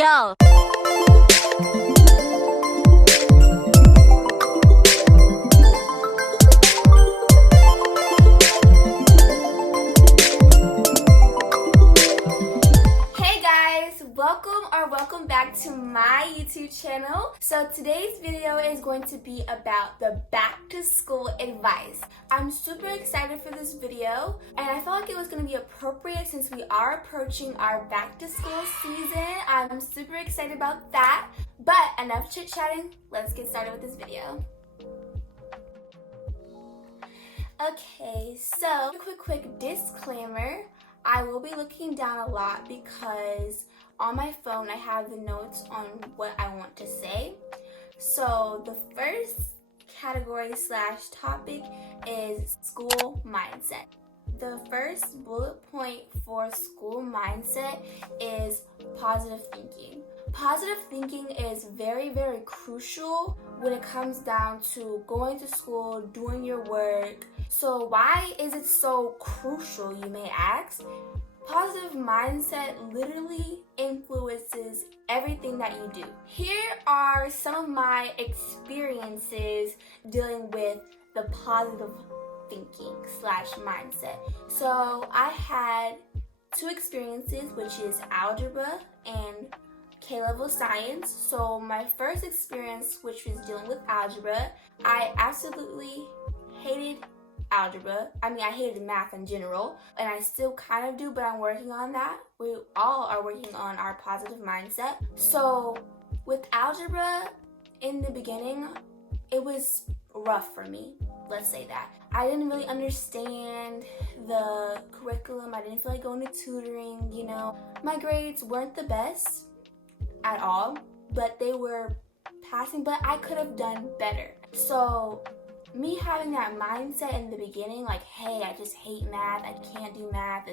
Go! Hey guys, welcome back to my YouTube channel. So today's video is going to be about the back to school advice. I'm super excited for this video and I felt like it was going to be appropriate since we are approaching our back to school season. I'm super excited about that, but enough chit chatting, let's get started with this video. Okay, so quick disclaimer. I will be looking down a lot because on my phone I have the notes on what I want to say. So the first category / topic is school mindset. The first bullet point for school mindset is positive thinking. Positive thinking is very crucial when it comes down to going to school, doing your work. So why is it so crucial, you may ask? Positive mindset literally influences everything that you do. Here are some of my experiences dealing with the positive thinking / mindset. So I had two experiences, which is algebra and K-level science. So my first experience, which was dealing with algebra, I absolutely hated algebra. I hated math in general, and I still kind of do, but I'm working on that. We all are working on our positive mindset. So with algebra, in the beginning, it was rough for me. Let's say that. I didn't really understand the curriculum. I didn't feel like going to tutoring, My grades weren't the best at all, but they were passing, but I could have done better. So me having that mindset in the beginning, like, hey, I just hate math, I can't do math,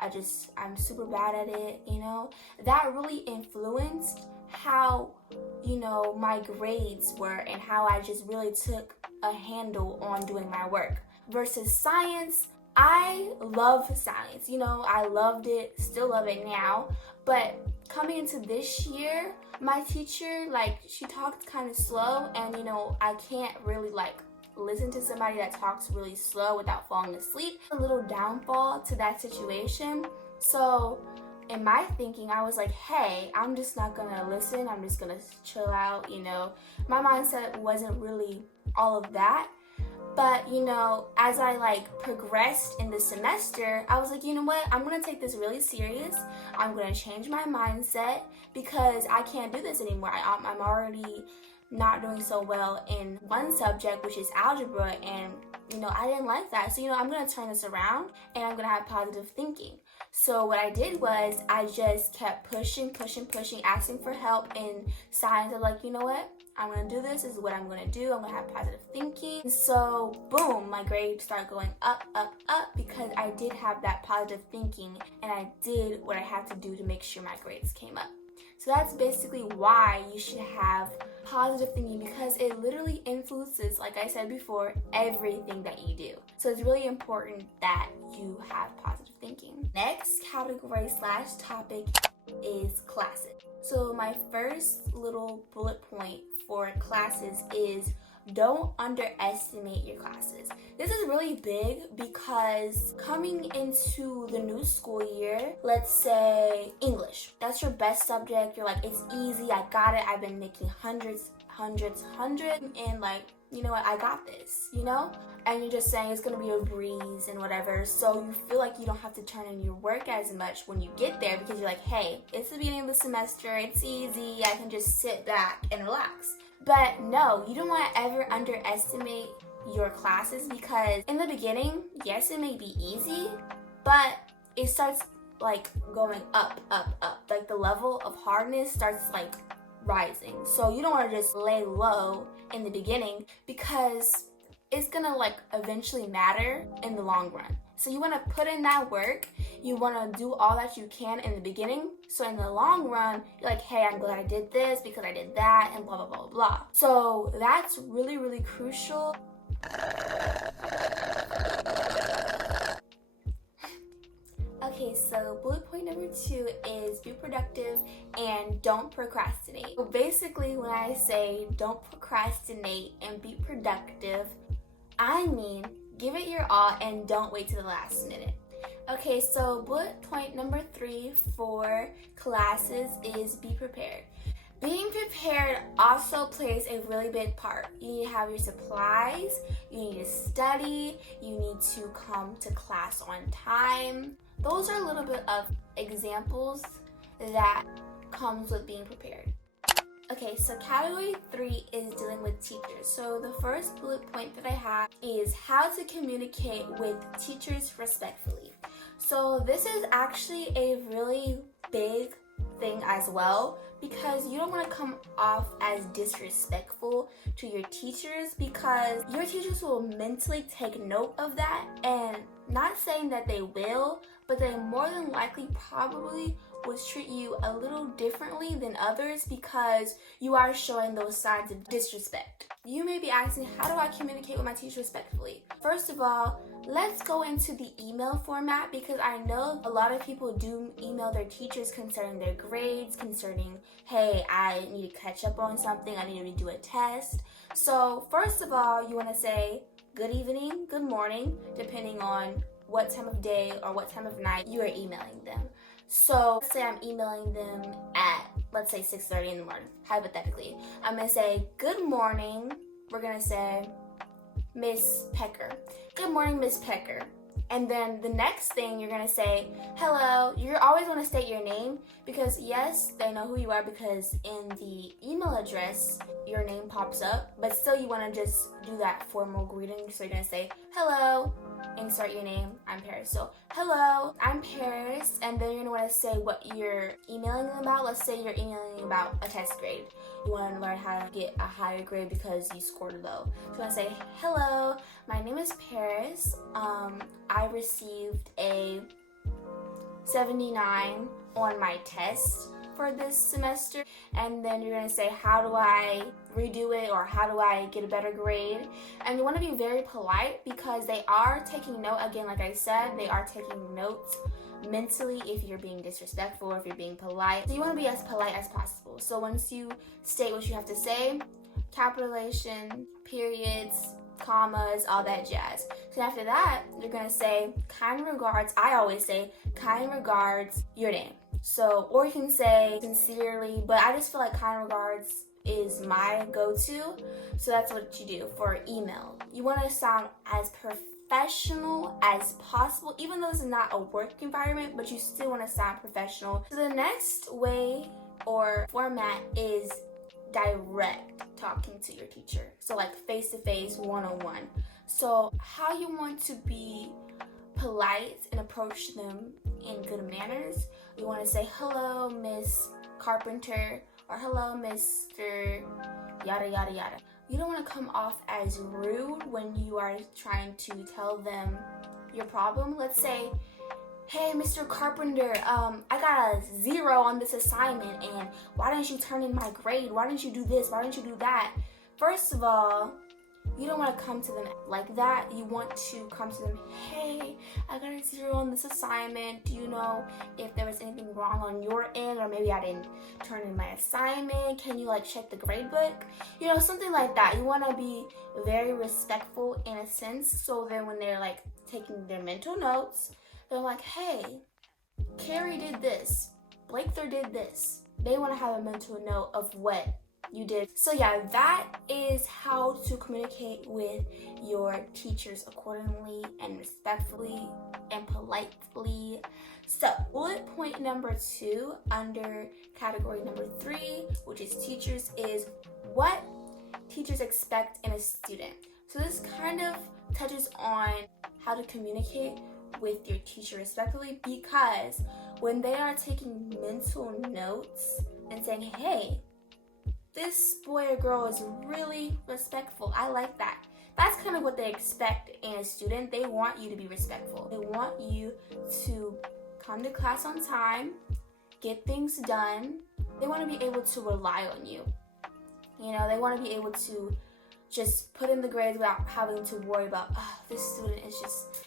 I'm super bad at it, that really influenced how, my grades were and how I just really took a handle on doing my work. Versus science, I love science, I loved it, still love it now, but coming into this year, my teacher, she talked kind of slow, and, I can't really, listen to somebody that talks really slow without falling asleep. A little downfall to that situation. So in my thinking, I was like, hey, I'm just not gonna listen. I'm just gonna chill out, My mindset wasn't really all of that. But, as I progressed in the semester, I was like, you know what? I'm gonna take this really serious. I'm gonna change my mindset because I can't do this anymore. I'm already not doing so well in one subject, which is algebra, and I didn't like that. So I'm gonna turn this around and I'm gonna have positive thinking. So what I did was I just kept pushing, asking for help in science. I'm like, you know what, I'm gonna do this. This is what I'm gonna do. I'm gonna have positive thinking. So boom, my grades start going up because I did have that positive thinking and I did what I had to do to make sure my grades came up. So that's basically why you should have positive thinking, because it literally influences, like I said before, everything that you do. So it's really important that you have positive thinking. Next category / topic is classes. So my first little bullet point for classes is don't underestimate your classes. This is really big because coming into the new school year, let's say English, that's your best subject. You're like, it's easy, I got it. I've been making hundreds, and you know what, I got this, And you're just saying it's gonna be a breeze and whatever. So you feel like you don't have to turn in your work as much when you get there because you're like, hey, it's the beginning of the semester, it's easy, I can just sit back and relax. But no, you don't want to ever underestimate your classes because in the beginning, yes, it may be easy, but it starts going up. The level of hardness starts rising. So you don't want to just lay low in the beginning because it's gonna eventually matter in the long run. So you want to put in that work. You want to do all that you can in the beginning. So in the long run, you're like, hey, I'm glad I did this because I did that and blah, blah, blah, blah. So that's really crucial. Okay, so bullet point number 2 is be productive and don't procrastinate. So basically when I say don't procrastinate and be productive, I mean give it your all and don't wait to the last minute. Okay, so bullet point number 3 for classes is be prepared. Being prepared also plays a really big part. You need to have your supplies, you need to study, you need to come to class on time. Those are a little bit of examples that comes with being prepared. Okay, so category 3 is dealing with teachers. So the first bullet point that I have is how to communicate with teachers respectfully. So this is actually a really big thing as well, because you don't want to come off as disrespectful to your teachers, because your teachers will mentally take note of that, and not saying that they will, but they more than likely probably would treat you a little differently than others because you are showing those signs of disrespect. You may be asking, how do I communicate with my teacher respectfully? First of all, let's go into the email format, because I know a lot of people do email their teachers concerning their grades, concerning, hey, I need to catch up on something, I need to redo a test. So first of all, you want to say good evening, good morning, depending on what time of day or what time of night you are emailing them. So let's say I'm emailing them at, let's say 6:30 in the morning, hypothetically. I'm going to say, good morning. We're going to say, Miss Pecker. Good morning, Miss Pecker. And then the next thing you're going to say, hello. You always want to state your name, because yes, they know who you are, because in the email address, your name pops up, but still you want to just do that formal greeting. So you're going to say, hello, insert your name. I'm Paris. So, hello, I'm Paris. And then you're going to want to say what you're emailing them about. Let's say you're emailing about a test grade. You want to learn how to get a higher grade because you scored low. So you want to say, hello, my name is Paris. I received a 79 on my test for this semester. And then you're going to say, how do I redo it, or how do I get a better grade? And you want to be very polite, because they are taking note. Again, like I said, they are taking notes mentally if you're being disrespectful or if you're being polite. So you want to be as polite as possible. So once you state what you have to say, capitalization, periods, commas, all that jazz. So after that, you're going to say, kind regards. I always say, kind regards, your name. So, or you can say sincerely, but I just feel like kind regards is my go-to. So that's what you do for email. You want to sound as professional as possible, even though this is not a work environment, but you still want to sound professional. So the next way or format is direct talking to your teacher. So like face-to-face, one-on-one. So how you want to be polite and approach them in good manners. You want to say, hello, Miss Carpenter, or hello, Mr. yada, yada, yada. You don't want to come off as rude when you are trying to tell them your problem. Let's say, hey, Mr. Carpenter, I got a 0 on this assignment, and why didn't you turn in my grade? Why didn't you do this? Why didn't you do that? First of all, you don't want to come to them like that. You want to come to them, hey, I got a 0 on this assignment. Do you know if there was anything wrong on your end, or maybe I didn't turn in my assignment? Can you like check the grade book? You know, something like that. You want to be very respectful in a sense, so then when they're like taking their mental notes, they're like, hey, Carrie did this, Blakether did this. They want to have a mental note of what you did. So yeah, that is how to communicate with your teachers accordingly and respectfully and politely. So bullet point number 2 under category number 3, which is teachers, is what teachers expect in a student. So this kind of touches on how to communicate with your teacher respectfully, because when they are taking mental notes and saying, hey, this boy or girl is really respectful, I like that. That's kind of what they expect in a student. They want you to be respectful. They want you to come to class on time, get things done. They want to be able to rely on you. You know, they want to be able to just put in the grades without having to worry about, oh, this student is just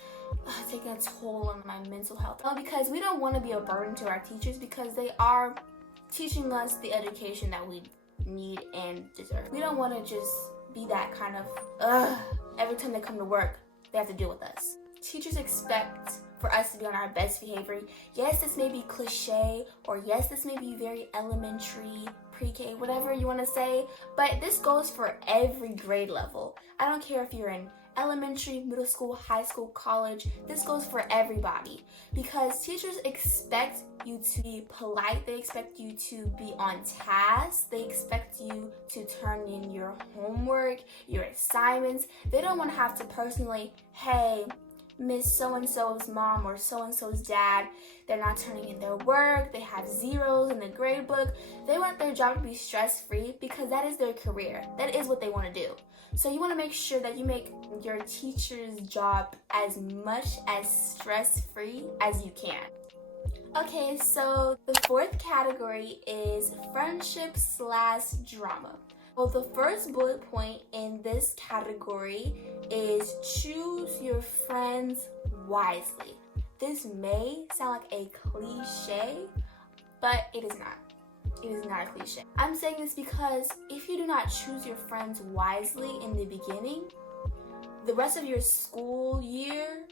taking a toll on my mental health. Because we don't want to be a burden to our teachers because they are teaching us the education that we need and deserve. We don't want to just be that kind of, every time they come to work, they have to deal with us. Teachers expect for us to be on our best behavior. Yes, this may be cliche, or yes, this may be very elementary, pre-K, whatever you want to say, but this goes for every grade level. I don't care if you're in elementary, middle school, high school, college. This goes for everybody because teachers expect you to be polite. They expect you to be on task. They expect you to turn in your homework, your assignments. They don't want to have to personally, hey, Miss so-and-so's mom or so-and-so's dad, they're not turning in their work, they have zeros in the grade book. They want their job to be stress-free because that is their career. That is what they want to do. So you want to make sure that you make your teacher's job as much as stress-free as you can. Okay, so the fourth category is friendship/drama. Well, the first bullet point in this category is choose your friends wisely. This may sound like a cliche, but it is not. It is not a cliche. I'm saying this because if you do not choose your friends wisely in the beginning, the rest of your school year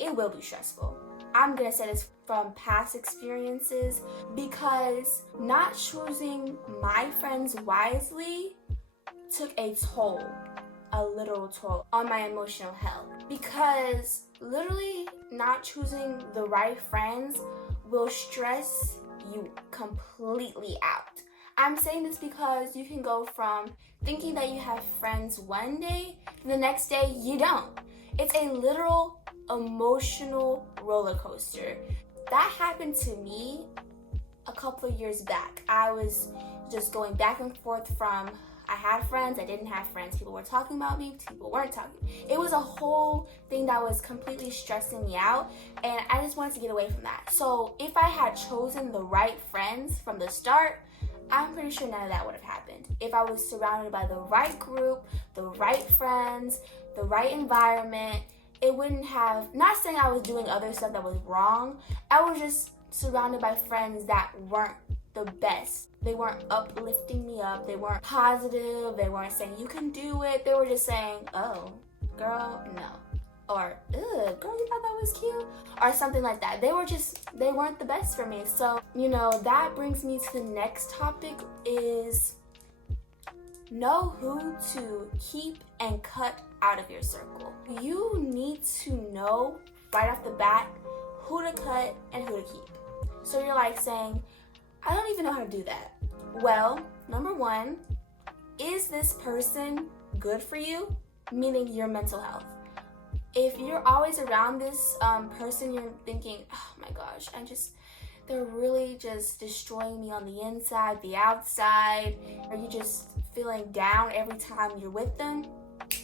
it will be stressful. I'm gonna say this from past experiences because not choosing my friends wisely took a literal toll on my emotional health. Because literally not choosing the right friends will stress you completely out. I'm saying this because you can go from thinking that you have friends one day, and the next day you don't. It's a literal emotional roller coaster. That happened to me a couple of years back. I was just going back and forth from I had friends, I didn't have friends. People were talking about me, people weren't talking. It was a whole thing that was completely stressing me out, and I just wanted to get away from that. So if I had chosen the right friends from the start, I'm pretty sure none of that would have happened. If I was surrounded by the right group, the right friends, the right environment, it wouldn't have, not saying I was doing other stuff that was wrong, I was just surrounded by friends that weren't the best. They weren't uplifting me up, they weren't positive, they weren't saying you can do it, they were just saying, oh, girl, no. Or, ugh, girl, you thought that was cute? Or something like that. They weren't the best for me. So, that brings me to the next topic is know who to keep and cut out of your circle. You need to know right off the bat who to cut and who to keep. So you're like saying, I don't even know how to do that. Well, number one, is this person good for you? Meaning your mental health. If you're always around this person, you're thinking, oh my gosh, they're really just destroying me on the inside, the outside. Are you just feeling down every time you're with them?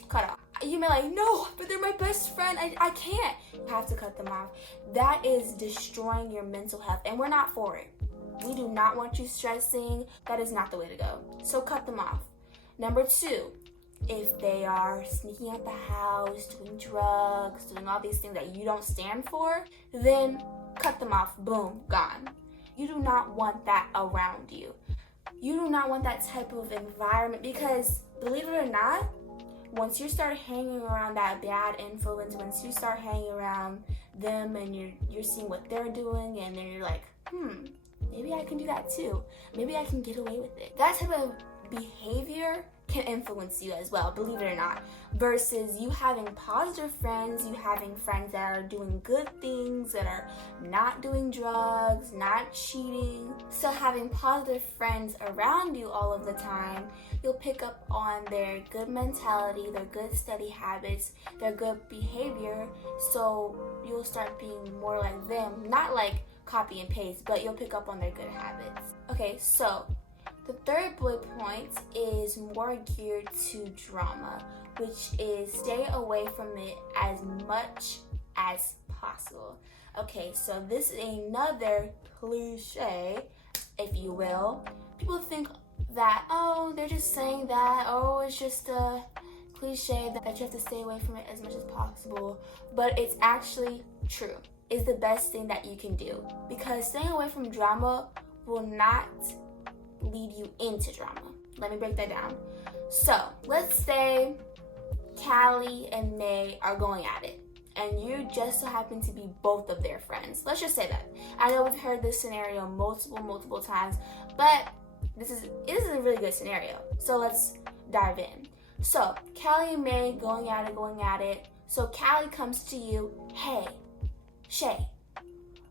Cut off. You may like, no, but they're my best friend. I can't. You have to cut them off. That is destroying your mental health, and we're not for it. We do not want you stressing. That is not the way to go. So cut them off. Number two, if they are sneaking out the house, doing drugs, doing all these things that you don't stand for, then cut them off. Boom, gone. You do not want that around you. You do not want that type of environment because, believe it or not, once you start hanging around that bad influence, once you start hanging around them and you're seeing what they're doing, and then you're like, maybe I can do that too. Maybe I can get away with it. That type of behavior can influence you as well, believe it or not, versus you having positive friends, you having friends that are doing good things, that are not doing drugs, not cheating. So having positive friends around you all of the time, you'll pick up on their good mentality, their good study habits, their good behavior, so you'll start being more like them, not like copy and paste, but you'll pick up on their good habits. Okay, so the third bullet point is more geared to drama, which is stay away from it as much as possible. Okay, so this is another cliche, if you will. People think that, oh, they're just saying that, oh, it's just a cliche that you have to stay away from it as much as possible, but it's actually true. It's the best thing that you can do, because staying away from drama will not lead you into drama. Let me break that down. So let's say Callie and May are going at it, and you just so happen to be both of their friends. Let's just say that. I know we've heard this scenario multiple times, but this is a really good scenario. So let's dive in. So Callie and May going at it. So Callie comes to you, hey, Shay,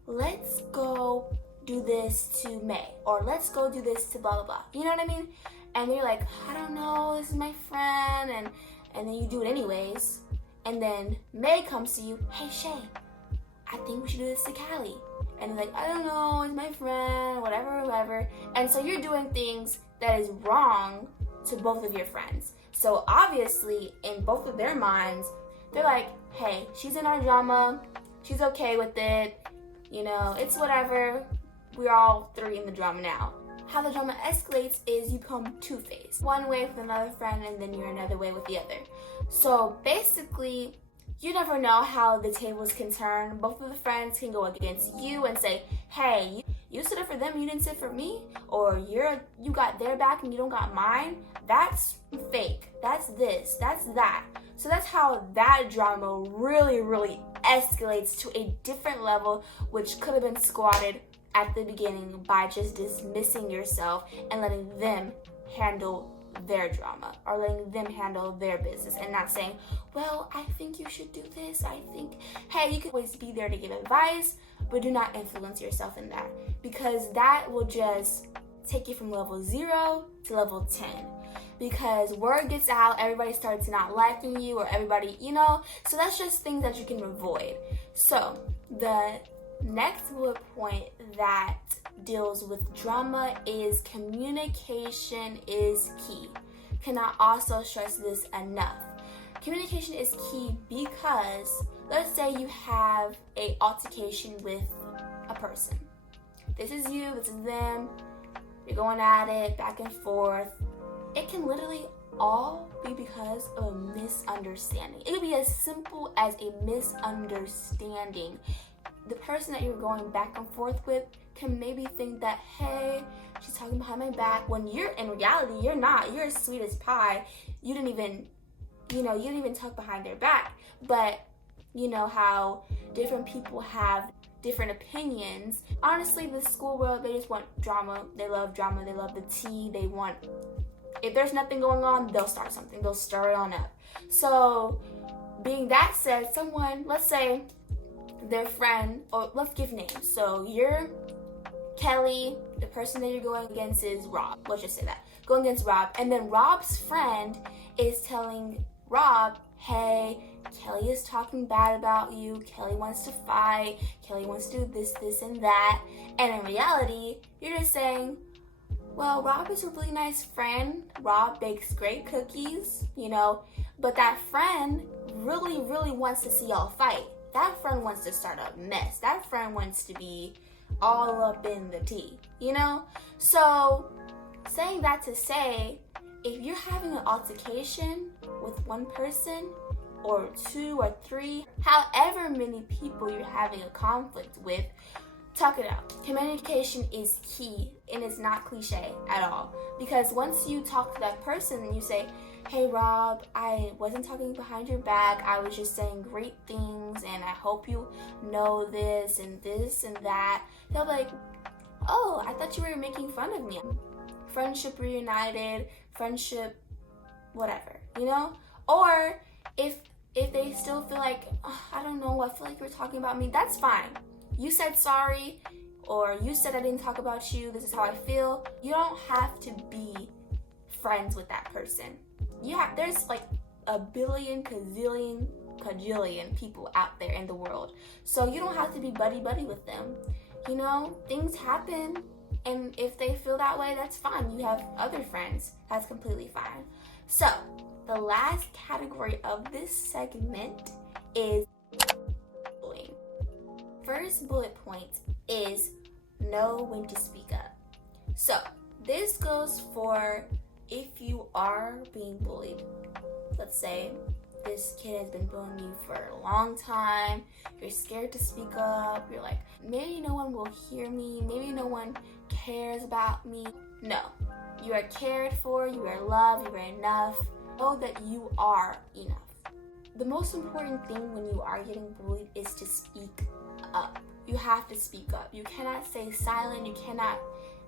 let's go do this to May, or let's go do this to blah blah blah. You know what I mean? And you're like, I don't know, this is my friend, and then you do it anyways. And then May comes to you, hey Shay, I think we should do this to Callie. And you're like, I don't know, it's my friend, whatever. And so you're doing things that is wrong to both of your friends. So obviously, in both of their minds, they're like, hey, she's in our drama, she's okay with it, you know, it's whatever, we're all three in the drama now. How the drama escalates is you become two-faced. One way with another friend, and then you're another way with the other. So basically, you never know how the tables can turn. Both of the friends can go against you and say, hey, you stood up for them, you didn't sit for me, or you got their back and you don't got mine. That's fake. That's this, that's that. So that's how that drama really escalates to a different level, which could have been squatted at the beginning by just dismissing yourself and letting them handle their drama, or letting them handle their business, and not saying, well, I think you should do this, hey, you can always be there to give advice, but do not influence yourself in that, because that will just take you from level 0 to level 10. Because word gets out, everybody starts not liking you, or everybody, you know, so that's just things that you can avoid. So the next bullet point that deals with drama is communication is key. Cannot also stress this enough. Communication is key because let's say you have a altercation with a person. This is you, this is them, you're going at it, back and forth. It can literally all be because of a misunderstanding. It could be as simple as a misunderstanding. The person that you're going back and forth with can maybe think that, hey, she's talking behind my back, when you're in reality, you're not. You're as sweet as pie. You didn't even talk behind their back. But you know how different people have different opinions. Honestly, the school world, they just want drama. They love the tea. They want, if there's nothing going on, they'll start something. They'll stir it on up. So being that said, someone, let's say their friend, or let's give names. So you're Kelly, the person that you're going against is Rob. Let's just say that. Going against Rob. And then Rob's friend is telling Rob, hey, Kelly is talking bad about you. Kelly wants to fight. Kelly wants to do this, and that. And in reality, you're just saying, well, Rob is a really nice friend. Rob bakes great cookies, you know, but that friend really wants to see y'all fight. That friend wants to start a mess. That friend wants to be all up in the tea, you know? So saying that to say, if you're having an altercation with one person or 2 or 3, however many people you're having a conflict with, talk it out. Communication is key, and it's not cliche at all. Because once you talk to that person and you say, hey Rob, I wasn't talking behind your back, I was just saying great things, and I hope you know this and that, they'll be like, oh, I thought you were making fun of me. Friendship reunited, friendship whatever, you know? Or if they still feel like, oh, I don't know, I feel like you're talking about me, that's fine. You said sorry, or you said I didn't talk about you, this is how I feel. You don't have to be friends with that person. There's like a billion, kajillion people out there in the world. So you don't have to be buddy with them. You know, things happen, and if they feel that way, that's fine. You have other friends, that's completely fine. So the last category of this segment is bullying. First bullet point is know when to speak up. So this goes for if you are being bullied. let's say this kid has been bullying you for a long time. You're scared to speak up. You're like, maybe no one will hear me. Maybe no one cares about me. No, you are cared for. You are loved. You are enough. Know that you are enough. The most important thing when you are getting bullied is to speak up. You have to speak up. You cannot stay silent. You cannot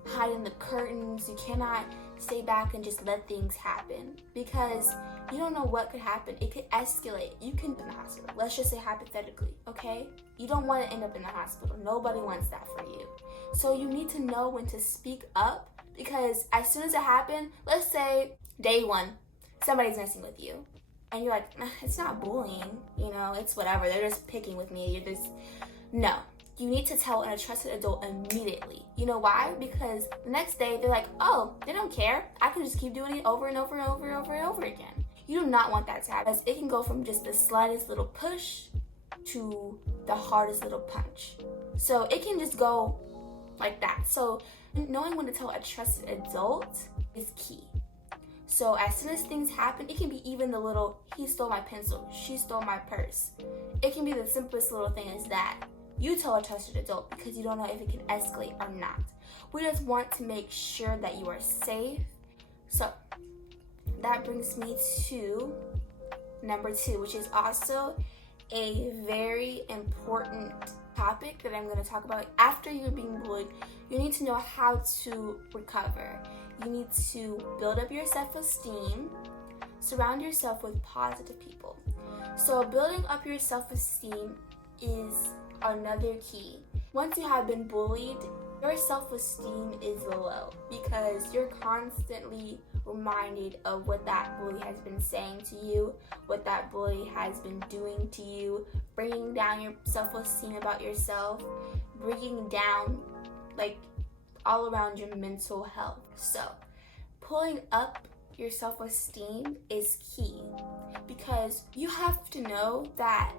hide in the curtains. You cannot stay back and just let things happen, because you don't know what could happen. It could escalate. You can be in the hospital. Let's just say hypothetically, okay? You don't want to end up in the hospital. Nobody wants that for you. So you need to know when to speak up, because as soon as it happened, let's say day one, somebody's messing with you. And you're like, it's not bullying, it's whatever. They're just picking with me. No. You need to tell a trusted adult immediately. You know why? Because the next day they're like, oh, they don't care. I can just keep doing it over and over and over and over and over again. You do not want that to happen. It can go from just the slightest little push to the hardest little punch. So it can just go like that. So knowing when to tell a trusted adult is key. So as soon as things happen, it can be even the little, he stole my pencil, she stole my purse. It can be the simplest little thing as that. You tell a trusted adult, because you don't know if it can escalate or not. We just want to make sure that you are safe. So that brings me to number 2, which is also a very important topic that I'm going to talk about. After you're being bullied, you need to know how to recover. You need to build up your self-esteem. Surround yourself with positive people. So building up your self-esteem is another key. Once you have been bullied, your self-esteem is low, because you're constantly reminded of what that bully has been saying to you, what that bully has been doing to you, bringing down your self-esteem about yourself, bringing down all around your mental health. So pulling up your self-esteem is key, because you have to know that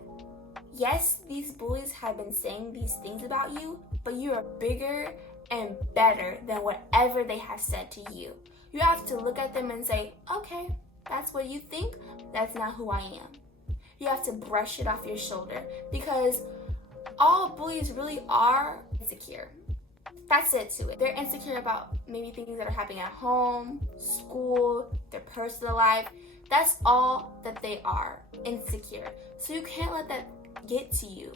yes, these bullies have been saying these things about you, but you are bigger and better than whatever they have said to you. You have to look at them and say, okay, that's what you think, that's not who I am. You have to brush it off your shoulder, because all bullies really are insecure. That's it to it. They're insecure about maybe things that are happening at home, school, their personal life. That's all that they are, insecure. So you can't let that get to you,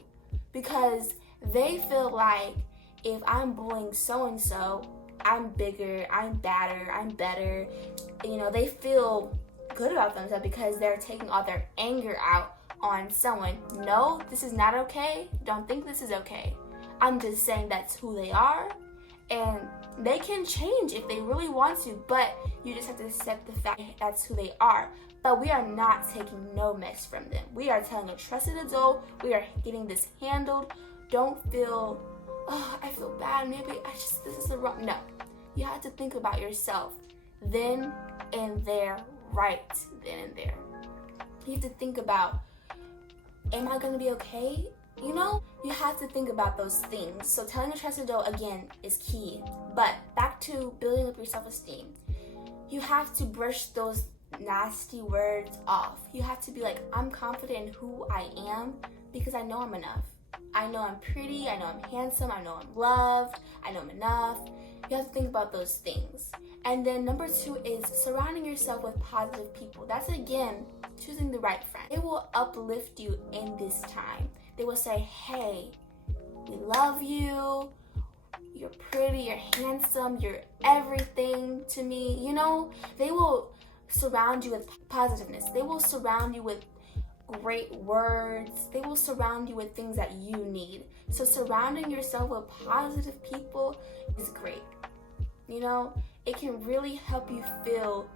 because they feel like if I'm bullying so-and-so, I'm bigger, I'm badder, I'm better. They feel good about themselves because they're taking all their anger out on someone. No, this is not okay. Don't think this is okay. I'm just saying that's who they are, and they can change if they really want to, but you just have to accept the fact that's who they are. But we are not taking no mess from them. We are telling a trusted adult, we are getting this handled. Don't feel, oh, I feel bad, maybe this is the wrong. No, you have to think about yourself then and there, right then and there. You have to think about, am I gonna be okay? You have to think about those things. So telling a trusted adult, again, is key. But back to building up your self-esteem. You have to brush those nasty words off. You have to be like, I'm confident in who I am, because I know I'm enough. I know I'm pretty, I know I'm handsome, I know I'm loved, I know I'm enough. You have to think about those things. And then number 2 is surrounding yourself with positive people. That's, again, choosing the right friend. It will uplift you in this time. They will say, hey, we love you, you're pretty, you're handsome, you're everything to me. They will surround you with positiveness. They will surround you with great words. They will surround you with things that you need. So surrounding yourself with positive people is great. It can really help you feel,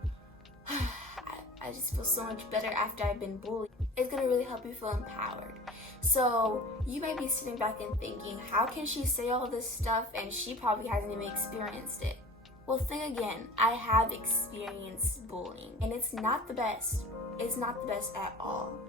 I just feel so much better after I've been bullied. It's going to really help you feel empowered. So you may be sitting back and thinking, how can she say all this stuff and she probably hasn't even experienced it? Well, think again. I have experienced bullying, and it's not the best. It's not the best at all.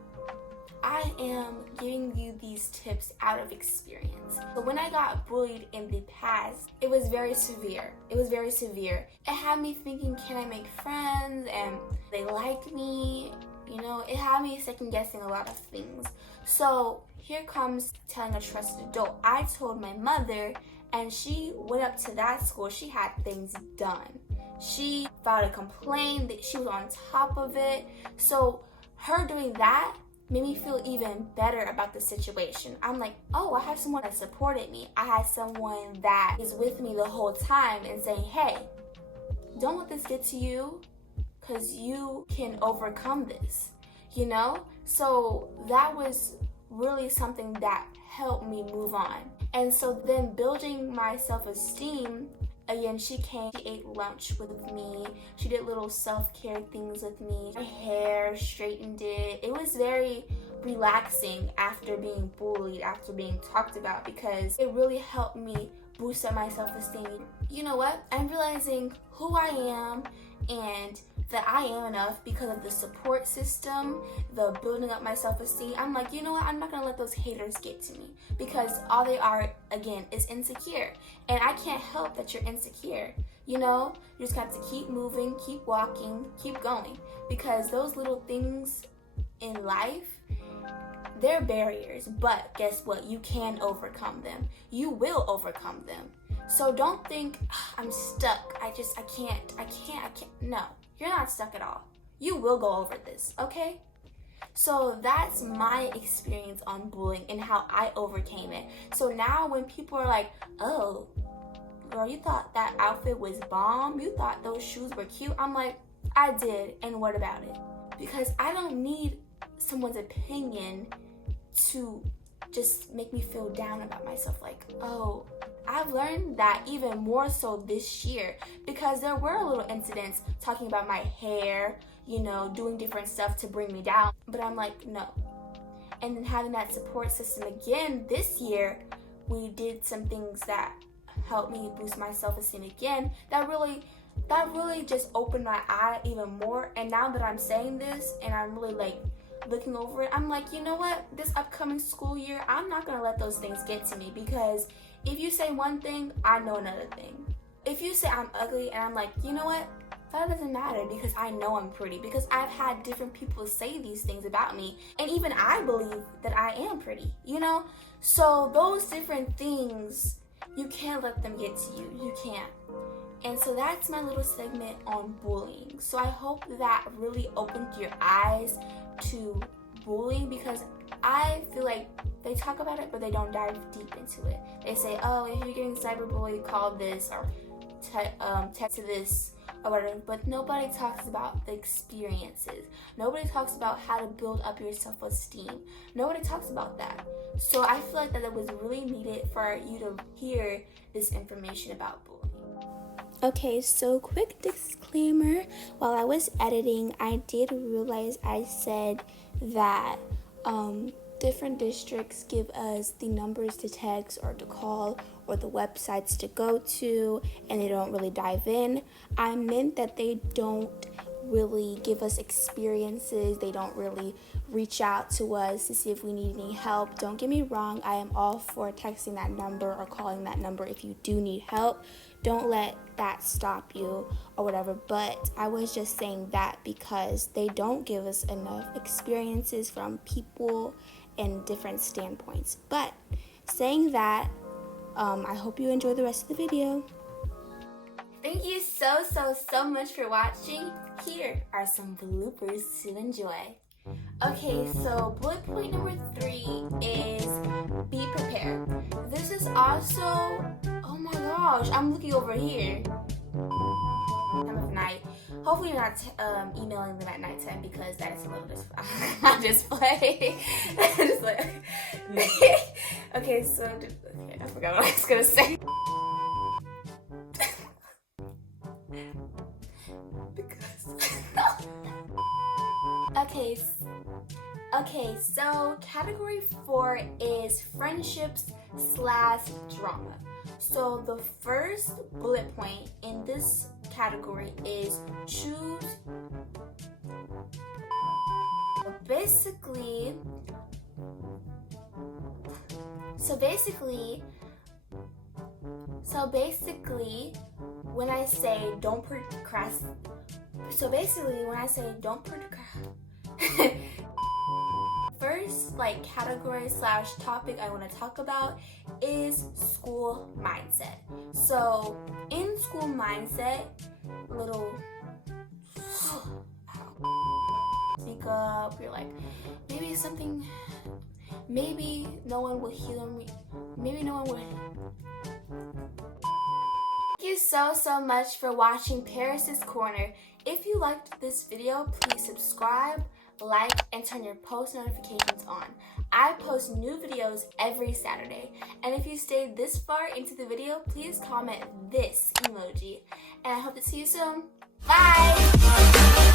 I am giving you these tips out of experience. But when I got bullied in the past, it was very severe. It had me thinking, can I make friends? And they like me? You know, it had me second guessing a lot of things. So here comes telling a trusted adult. I told my mother, and she went up to that school. She had things done. She filed a complaint, that she was on top of it. So her doing that made me feel even better about the situation. I'm like, oh, I have someone that supported me. I had someone that is with me the whole time and saying, hey, don't let this get to you, because you can overcome this, you know? So that was really something that helped me move on. And so then building my self-esteem, again, she came, she ate lunch with me, she did little self-care things with me, my hair, straightened it. It was very relaxing after being bullied, after being talked about, because it really helped me boost up my self-esteem. You know what? I'm realizing who I am and that I am enough because of the support system, the building up my self-esteem. I'm like, you know what? I'm not gonna let those haters get to me, because all they are, again, is insecure. And I can't help that you're insecure. You know, you just got to keep moving, keep walking, keep going, because those little things in life, they're barriers, but guess what? You can overcome them. You will overcome them. So don't think, I'm stuck. I can't. No, you're not stuck at all. You will go over this, okay? So that's my experience on bullying and how I overcame it. So now when people are like, oh, girl, you thought that outfit was bomb? You thought those shoes were cute? I'm like, I did, and what about it? Because I don't need someone's opinion to just make me feel down about myself. Like, oh, I've learned that even more so this year, because there were little incidents talking about my hair, you know, doing different stuff to bring me down. But I'm like, no. And then having that support system again this year, we did some things that helped me boost my self-esteem again. That really just opened my eye even more. And now that I'm saying this and I'm really like looking over it, I'm like, you know what? This upcoming school year, I'm not gonna let those things get to me, because if you say one thing, I know another thing. If you say I'm ugly and I'm like, you know what? That doesn't matter, because I know I'm pretty, because I've had different people say these things about me, and even I believe that I am pretty, you know? So those different things, you can't let them get to you. You can't. And so that's my little segment on bullying. So I hope that really opened your eyes to bullying, because I feel like they talk about it, but they don't dive deep into it. They say, oh, if you're getting cyberbullied, call this, or text to this, or whatever. But nobody talks about the experiences. Nobody talks about how to build up your self-esteem. Nobody talks about that. So I feel like that it was really needed for you to hear this information about bullying. Okay, so quick disclaimer. While I was editing, I did realize I said that different districts give us the numbers to text or to call or the websites to go to, and they don't really dive in. I meant that they don't really give us experiences. They don't really reach out to us to see if we need any help. Don't get me wrong, I am all for texting that number or calling that number if you do need help. Don't let that stop you or whatever. But I was just saying that because they don't give us enough experiences from people and different standpoints. But saying that, I hope you enjoy the rest of the video. Thank you so much for watching. Here are some bloopers to enjoy. Okay, so bullet point number 3 is be prepared. This is also, oh my gosh, I'm looking over here. Time of night. Hopefully you're not emailing them at nighttime, because that is a little display. Just like, okay, so okay, I forgot what I was gonna say. Okay, so category 4 is friendships / drama. So the first bullet point in this category is choose. So basically, when I say don't procrastinate. First, like, category slash topic I want to talk about is school mindset. So in school mindset, little speak up, you're like, maybe something, maybe no one will hear me, maybe no one will. Thank you so much for watching Paris' Corner. If you liked this video, please subscribe, like, and turn your post notifications on. I post new videos every Saturday. And if you stayed this far into the video, please comment this emoji. And I hope to see you soon. Bye!